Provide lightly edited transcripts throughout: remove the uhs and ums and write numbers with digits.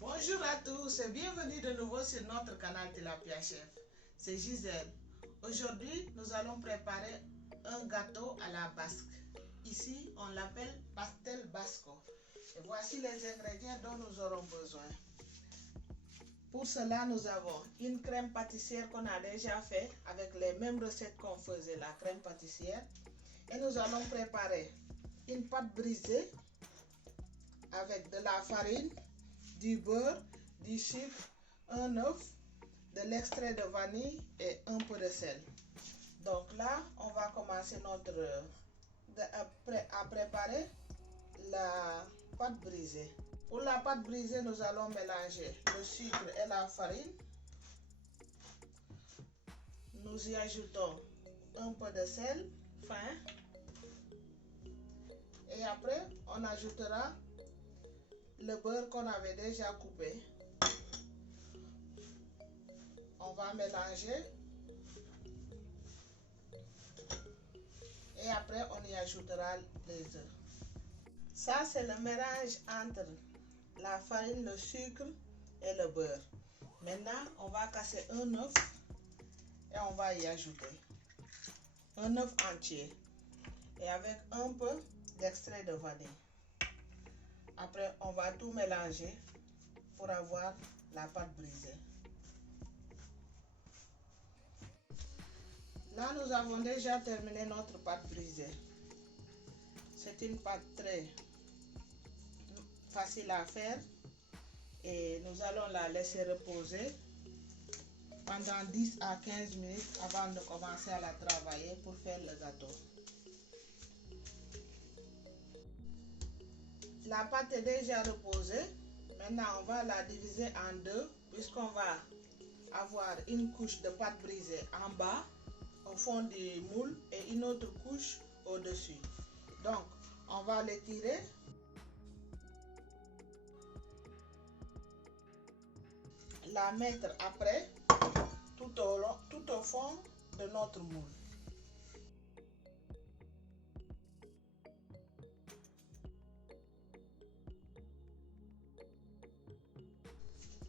Bonjour à tous et bienvenue de nouveau sur notre canal Tilapia Chef. C'est Gisèle. Aujourd'hui, nous allons préparer un gâteau à la basque. Ici, on l'appelle pastel basco. Et voici les ingrédients dont nous aurons besoin. Pour cela, nous avons une crème pâtissière qu'on a déjà fait avec les mêmes recettes qu'on faisait, la crème pâtissière. Et nous allons préparer une pâte brisée avec de la farine, du beurre, du sucre, un œuf, de l'extrait de vanille et un peu de sel. Donc là, on va commencer à préparer la pâte brisée. Pour la pâte brisée, nous allons mélanger le sucre et la farine. Nous y ajoutons un peu de sel fin. Et après, on ajoutera le beurre qu'on avait déjà coupé. On va mélanger. Et après, on y ajoutera les œufs. Ça, c'est le mélange entre la farine, le sucre et le beurre. Maintenant, on va casser un œuf et on va y ajouter un œuf entier et avec un peu d'extrait de vanille. Après, on va tout mélanger pour avoir la pâte brisée. Là, nous avons déjà terminé notre pâte brisée. C'est une pâte très facile à faire et nous allons la laisser reposer pendant 10 à 15 minutes avant de commencer à la travailler pour faire le gâteau. La pâte est déjà reposée. Maintenant, on va la diviser en deux puisqu'on va avoir une couche de pâte brisée en bas, au fond du moule et une autre couche au-dessus. Donc, on va l'étirer. La mettre après tout au fond de notre moule.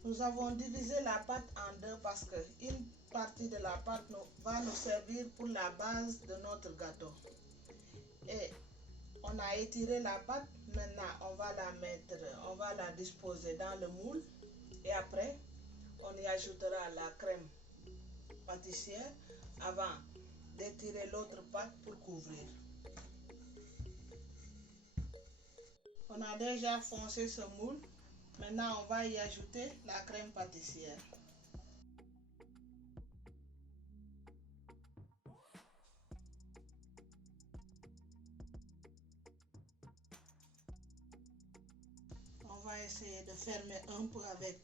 Nous avons divisé la pâte en deux parce qu'une partie de la pâte va nous servir pour la base de notre gâteau. Et on a étiré la pâte, maintenant on va la disposer dans le moule et après on y ajoutera la crème pâtissière avant d'étirer l'autre pâte pour couvrir. On a déjà foncé ce moule. Maintenant, on va y ajouter la crème pâtissière. On va essayer de fermer un peu avec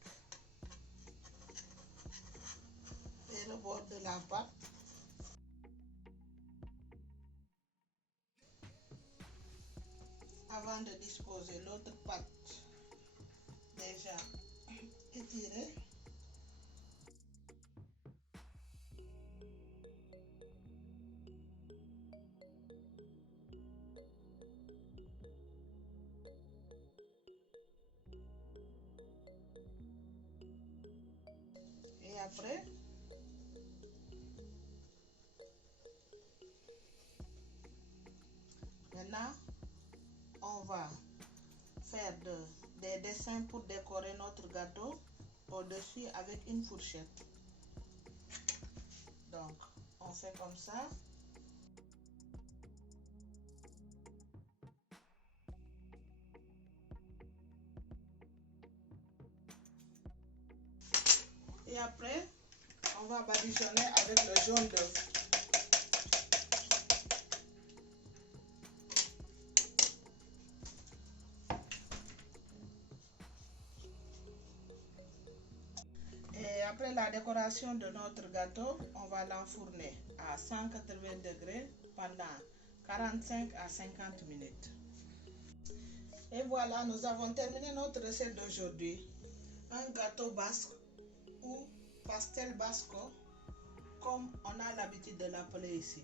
le bord de la pâte. Avant de disposer l'autre pâte déjà étirée. Et après, maintenant, on va faire des dessins pour décorer notre gâteau au-dessus avec une fourchette. Donc, on fait comme ça. Et après, on va badigeonner avec le jaune d'œuf. Et après la décoration de notre gâteau, on va l'enfourner à 180 degrés pendant 45 à 50 minutes. Et voilà, nous avons terminé notre recette d'aujourd'hui. Un gâteau basque ou pastel basco, comme on a l'habitude de l'appeler ici.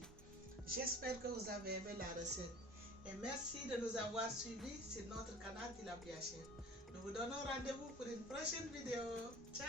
J'espère que vous avez aimé la recette. Et merci de nous avoir suivis sur notre canal Tilapia Chef. Nous vous donnons rendez-vous pour une prochaine vidéo. Ciao!